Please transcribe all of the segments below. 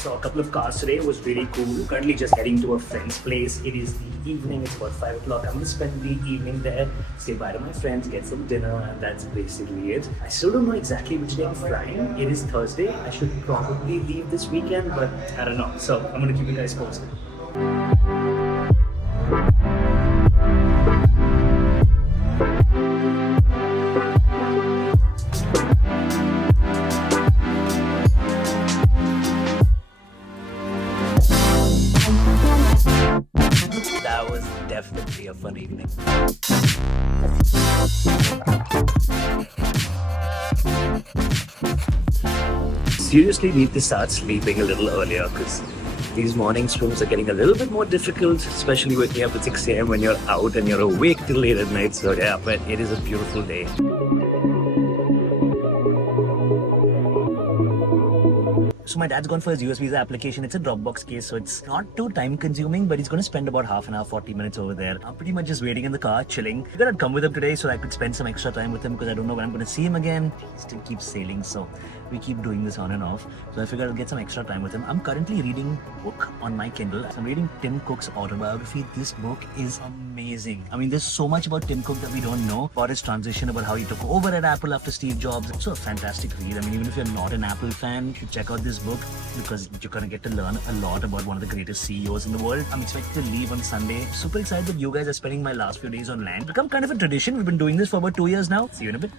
saw a couple of cars today. It was really cool. Currently just heading to a friend's place. It is the evening. It's about 5 o'clock. I'm going to spend the evening there, say bye to my friends, get some dinner, and that's basically it. I still don't know exactly which day I'm flying. It is Thursday. I should probably leave this weekend, but I don't know. So I'm going to keep you guys posted. That was definitely a fun evening. Seriously need to start sleeping a little earlier because these morning swims are getting a little bit more difficult, especially waking up at 6 a.m. when you're out and you're awake till late at night. So yeah, but it is a beautiful day. So my dad's gone for his US visa application. It's a Dropbox case, so it's not too time consuming, but he's going to spend about half an hour, 40 minutes over there. I'm pretty much just waiting in the car, chilling. I thought I'd come with him today so I could spend some extra time with him because I don't know when I'm going to see him again. He still keeps sailing, so we keep doing this on and off. So I figured I'll get some extra time with him. I'm currently reading a book on my Kindle. I'm reading Tim Cook's autobiography. This book is amazing. I mean, there's so much about Tim Cook that we don't know. About his transition, about how he took over at Apple after Steve Jobs. It's also a fantastic read. I mean, even if you're not an Apple fan, you should check out this book because you're gonna get to learn a lot about one of the greatest CEOs in the world. I'm expected to leave on Sunday. Super excited that you guys are spending my last few days on land. It's become kind of a tradition. We've been doing this for about 2 years now. See you in a bit.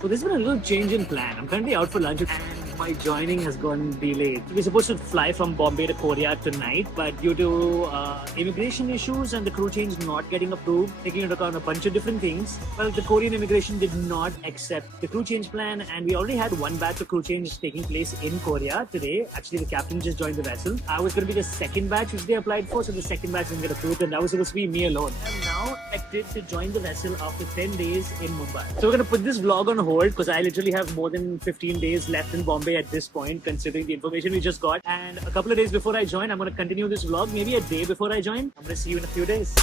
So there's been a little change in plan. I'm currently out for lunch and my joining has gone delayed. We're supposed to fly from Bombay to Korea tonight, but due to immigration issues and the crew change not getting approved, taking into account a bunch of different things, well, the Korean immigration did not accept the crew change plan, and we already had one batch of crew change taking place in Korea today. Actually, the captain just joined the vessel. I was going to be the second batch which they applied for, so the second batch didn't get approved, and that was supposed to be me alone. I'm now expected to join the vessel after 10 days in Mumbai. So we're going to put this vlog on hold because I literally have more than 15 days left in Bombay at this point, considering the information we just got. And a couple of days before I join, I'm going to continue this vlog. Maybe a day before I join. I'm going to see you in a few days.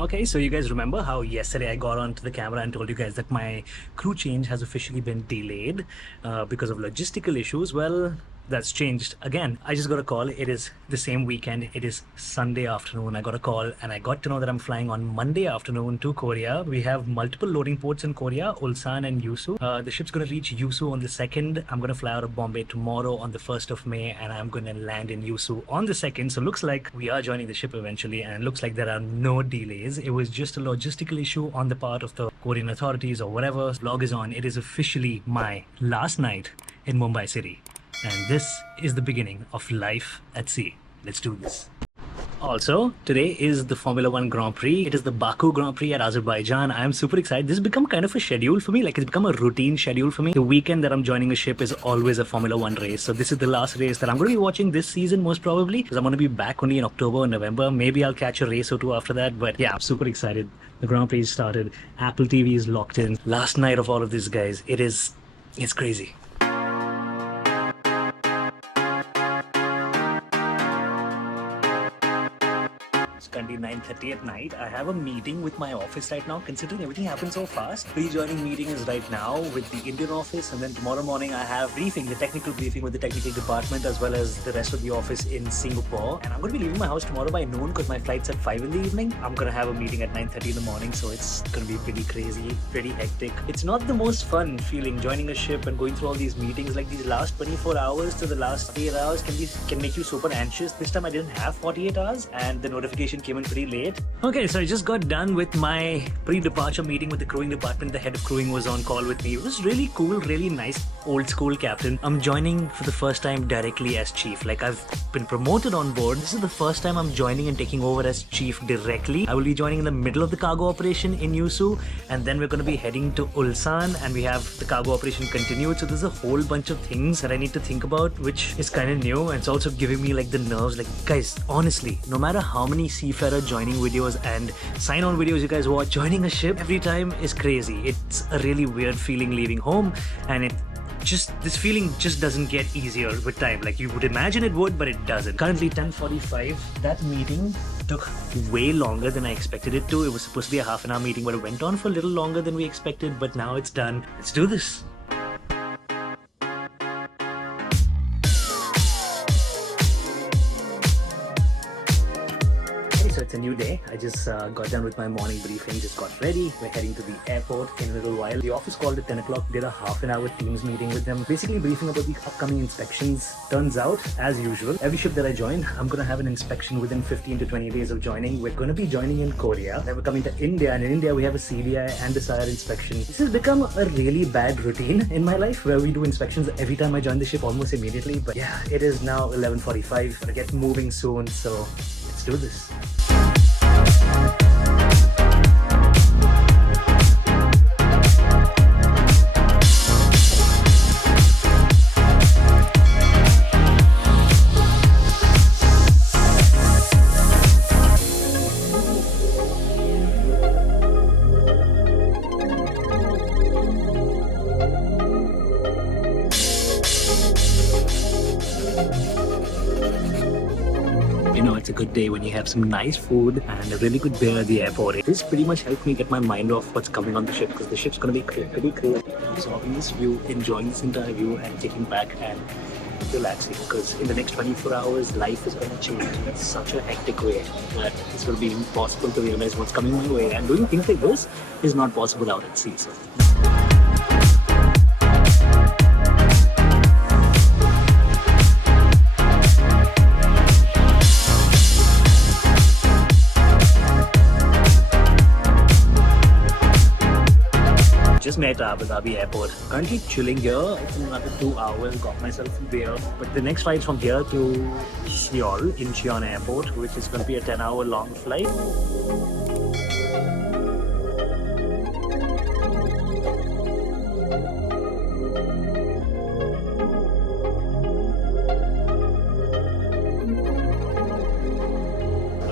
Okay, so you guys remember how yesterday I got onto the camera and told you guys that my crew change has officially been delayed because of logistical issues? Well, that's changed again. I just got a call. It is the same weekend. It is Sunday afternoon. I got a call and I got to know that I'm flying on Monday afternoon to Korea. We have multiple loading ports in Korea, Ulsan and Yusu. The ship's going to reach Yusu on the 2nd. I'm going to fly out of Bombay tomorrow on the 1st of May, and I'm going to land in Yusu on the 2nd. So looks like we are joining the ship eventually, and it looks like there are no delays. It was just a logistical issue on the part of the Korean authorities or whatever. Vlog is on. It is officially my last night in Mumbai city. And this is the beginning of life at sea. Let's do this. Also, today is the Formula 1 Grand Prix. It is the Baku Grand Prix at Azerbaijan. I am super excited. This has become kind of a schedule for me. Like, it's become a routine schedule for me. The weekend that I'm joining a ship is always a Formula 1 race. So this is the last race that I'm going to be watching this season, most probably, because I'm going to be back only in October or November. Maybe I'll catch a race or two after that. But yeah, I'm super excited. The Grand Prix started. Apple TV is locked in. Last night of all of this, guys. It's crazy. currently 9:30 at night. I have a meeting with my office right now. Considering everything happened so fast, pre-joining meeting is right now with the Indian office, and then tomorrow morning I have briefing, the technical briefing with the technical department as well as the rest of the office in Singapore. And I'm going to be leaving my house tomorrow by noon because my flight's at 5 in the evening. I'm going to have a meeting at 9:30 in the morning, so it's going to be pretty crazy, pretty hectic. It's not the most fun feeling joining a ship and going through all these meetings. Like these last 24 hours to the last 8 hours can make you super anxious. This time I didn't have 48 hours and the notification came in pretty late. Okay, so I just got done with my pre-departure meeting with the crewing department. The head of crewing was on call with me. It was really cool, really nice, old school captain. I'm joining for the first time directly as chief. Like I've been promoted on board. This is the first time I'm joining and taking over as chief directly. I will be joining in the middle of the cargo operation in Yusu, and then we're going to be heading to Ulsan and we have the cargo operation continued. So there's a whole bunch of things that I need to think about, which is kind of new, and it's also giving me like the nerves. Like guys, honestly, no matter how many seafarer joining videos and sign-on videos you guys watch, joining a ship every time is crazy. It's a really weird feeling leaving home, and this feeling just doesn't get easier with time. Like you would imagine it would, but it doesn't. Currently 10:45. That meeting took way longer than I expected it to. It was supposed to be a half an hour meeting, but it went on for a little longer than we expected, but now it's done. Let's do this. So it's a new day. I just got done with my morning briefing, just got ready. We're heading to the airport in a little while. The office called at 10 o'clock, did a half an hour Teams meeting with them, basically briefing about the upcoming inspections. Turns out, as usual, every ship that I join, I'm going to have an inspection within 15 to 20 days of joining. We're going to be joining in Korea. Then we're coming to India, and in India we have a CBI and a SIRE inspection. This has become a really bad routine in my life where we do inspections every time I join the ship almost immediately. But yeah, it is now 11:45. Gotta get moving soon, so let's do this. You know, it's a good day when you have some nice food and a really good beer at the airport. This pretty much helped me get my mind off what's coming on the ship, because the ship's going to be pretty crazy. So having this view, enjoying this entire view and taking back and relaxing, because in the next 24 hours life is going to change in such a hectic way that it's going to be impossible to realize what's coming my way, and doing things like this is not possible out at sea. So just met Abu Dhabi airport. Currently chilling here. It's another 2 hours. Got myself a beer. But the next flight is from here to Seoul, Incheon Airport, which is going to be a 10-hour long flight.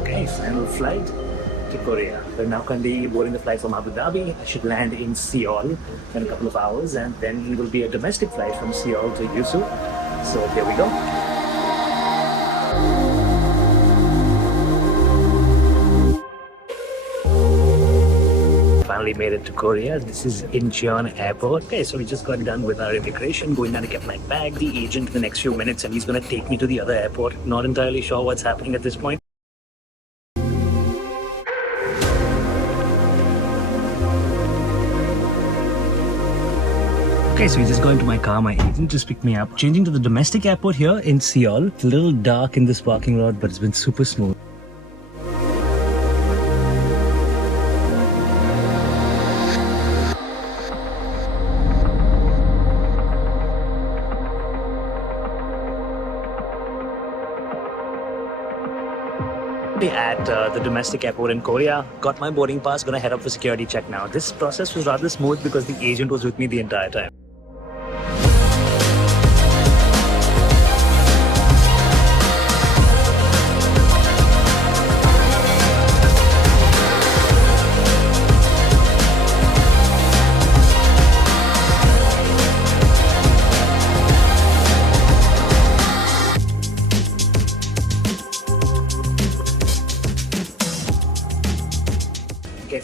Okay, final flight to Korea. We're now currently boarding the flight from Abu Dhabi. I should land in Seoul in a couple of hours, and then it will be a domestic flight from Seoul to Yusu. So here we go. Finally made it to Korea. This is Incheon Airport. Okay, so we just got done with our immigration, going down to get my bag. The agent in the next few minutes, and he's going to take me to the other airport. Not entirely sure what's happening at this point. Okay, so we just got into my car. My agent just picked me up. Changing to the domestic airport here in Seoul. It's a little dark in this parking lot, but it's been super smooth. At the domestic airport in Korea, got my boarding pass, gonna head up for security check now. This process was rather smooth because the agent was with me the entire time.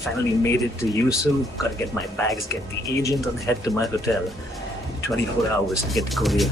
finally made it to Yusu. Gotta get my bags, get the agent, and head to my hotel. 24 hours to get to Korea.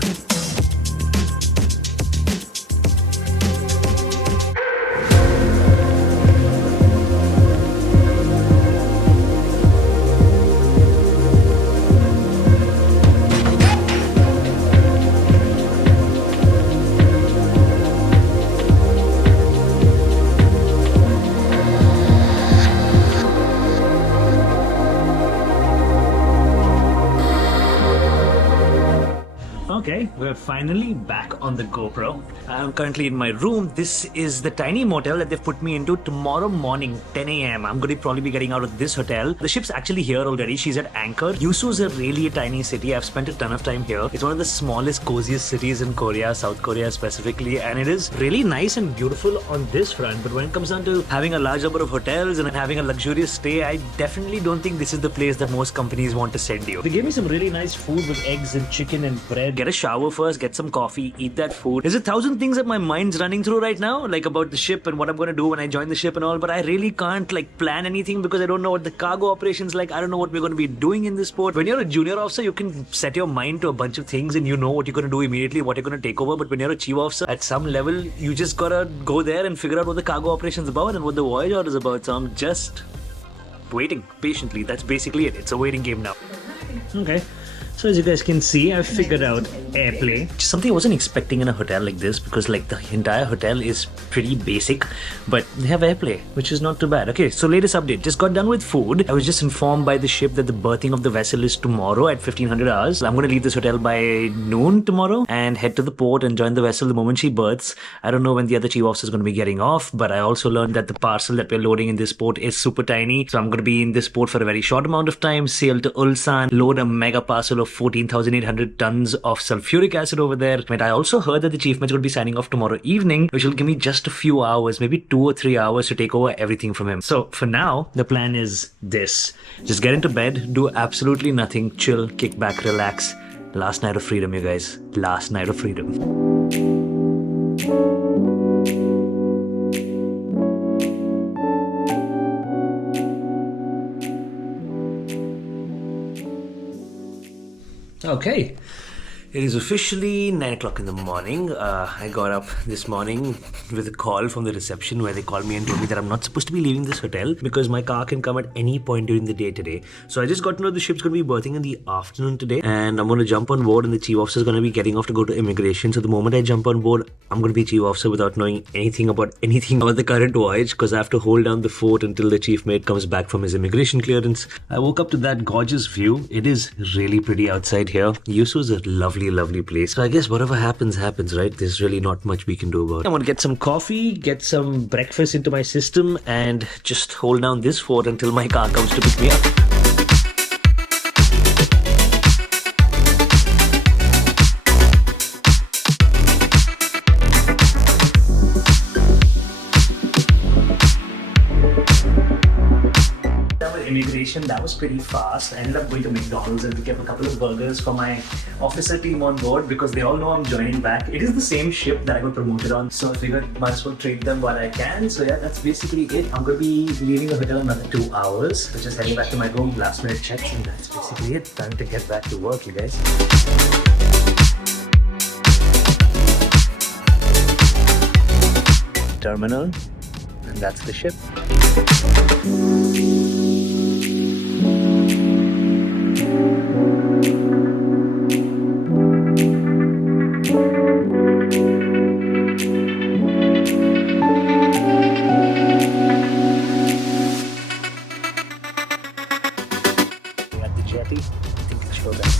Okay, we're finally back on the GoPro. I'm currently in my room. This is the tiny motel that they've put me into. Tomorrow morning, 10 a.m. I'm going to probably be getting out of this hotel. The ship's actually here already. She's at anchor. Yusu is a really tiny city. I've spent a ton of time here. It's one of the smallest, coziest cities in Korea, South Korea specifically, and it is really nice and beautiful on this front. But when it comes down to having a large number of hotels and having a luxurious stay, I definitely don't think this is the place that most companies want to send you. They gave me some really nice food with eggs and chicken and bread. Get a shower first, get some coffee, eat that food. There's 1,000 things that my mind's running through right now, like about the ship and what I'm going to do when I join the ship and all, but I really can't like plan anything because I don't know what the cargo operation's like. I don't know what we're going to be doing in this port. When you're a junior officer, you can set your mind to a bunch of things and you know what you're going to do immediately, what you're going to take over. But when you're a chief officer, at some level, you just gotta go there and figure out what the cargo operation's about and what the voyage order is about. So I'm just waiting patiently. That's basically it. It's a waiting game now. Okay. So as you guys can see, I've figured out AirPlay. Just something I wasn't expecting in a hotel like this because like the entire hotel is pretty basic, but they have AirPlay, which is not too bad. Okay, so latest update. Just got done with food. I was just informed by the ship that the berthing of the vessel is tomorrow at 1500 hours. I'm going to leave this hotel by noon tomorrow and head to the port and join the vessel the moment she berths. I don't know when the other chief officer is going to be getting off, but I also learned that the parcel that we're loading in this port is super tiny. So I'm going to be in this port for a very short amount of time, sail to Ulsan, load a mega parcel of 14,800 tons of sulfuric acid over there. But I also heard that the chief mate's going to be signing off tomorrow evening, which will give me just a few hours, maybe 2 or 3 hours to take over everything from him. So for now, the plan is this. Just get into bed, do absolutely nothing, chill, kick back, relax. Last night of freedom, you guys. Last night of freedom. Okay, it is officially 9 o'clock in the morning. I got up this morning with a call from the reception where they called me and told me that I'm not supposed to be leaving this hotel because my car can come at any point during the day today. So I just got to know the ship's going to be berthing in the afternoon today and I'm going to jump on board and the chief officer is going to be getting off to go to immigration. So the moment I jump on board, I'm going to be chief officer without knowing anything about the current voyage because I have to hold down the fort until the chief mate comes back from his immigration clearance. I woke up to that gorgeous view. It is really pretty outside here. Yusu is a lovely place. So I guess whatever happens, right? There's really not much we can do about it. I'm gonna get some coffee, get some breakfast into my system, and just hold down this fort until my car comes to pick me up. Immigration, that was pretty fast. I ended up going to McDonald's and picked up a couple of burgers for my officer team on board because they all know I'm joining back. It is the same ship that I got promoted on, so I figured might as well treat them while I can. So yeah, that's basically it. I'm going to be leaving the hotel in another 2 hours. So just heading back to my room, last minute checks, and that's basically it. Time to get back to work, you guys. Terminal, and that's the ship. At the jetty, I think it's show that.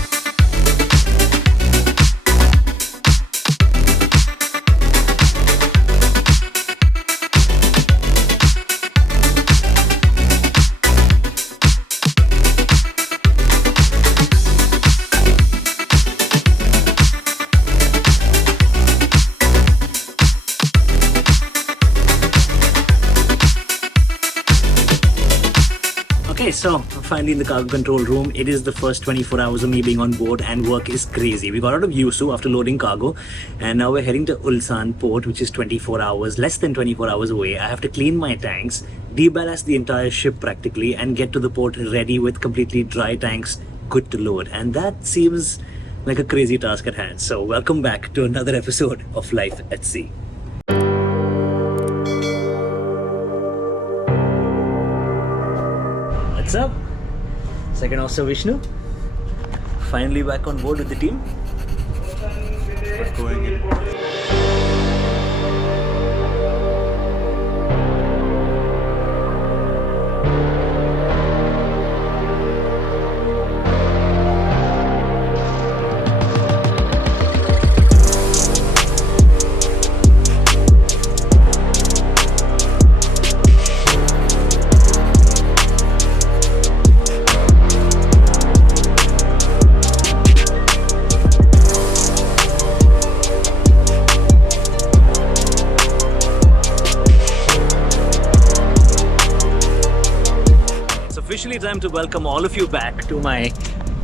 Okay, so finally in the cargo control room. It is the first 24 hours of me being on board and work is crazy. We got out of Yusu after loading cargo and now we're heading to Ulsan port, which is 24 hours, less than 24 hours away. I have to clean my tanks, deballast the entire ship practically and get to the port ready with completely dry tanks, good to load. And that seems like a crazy task at hand. So welcome back to another episode of Life at Sea. What's up? Second Officer Vishnu. Finally back on board with the team. We're going in. Officially time to welcome all of you back to my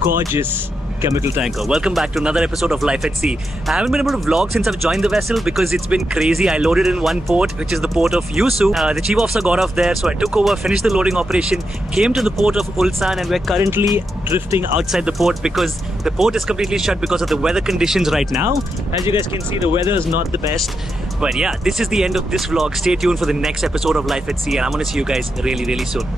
gorgeous chemical tanker. Welcome back to another episode of Life at Sea. I haven't been able to vlog since I've joined the vessel because it's been crazy. I loaded in one port, which is the port of Yusu. The chief officer got off there, so I took over, finished the loading operation, came to the port of Ulsan, and we're currently drifting outside the port because the port is completely shut because of the weather conditions right now. As you guys can see, the weather is not the best. But yeah, this is the end of this vlog. Stay tuned for the next episode of Life at Sea and I'm going to see you guys really, really soon.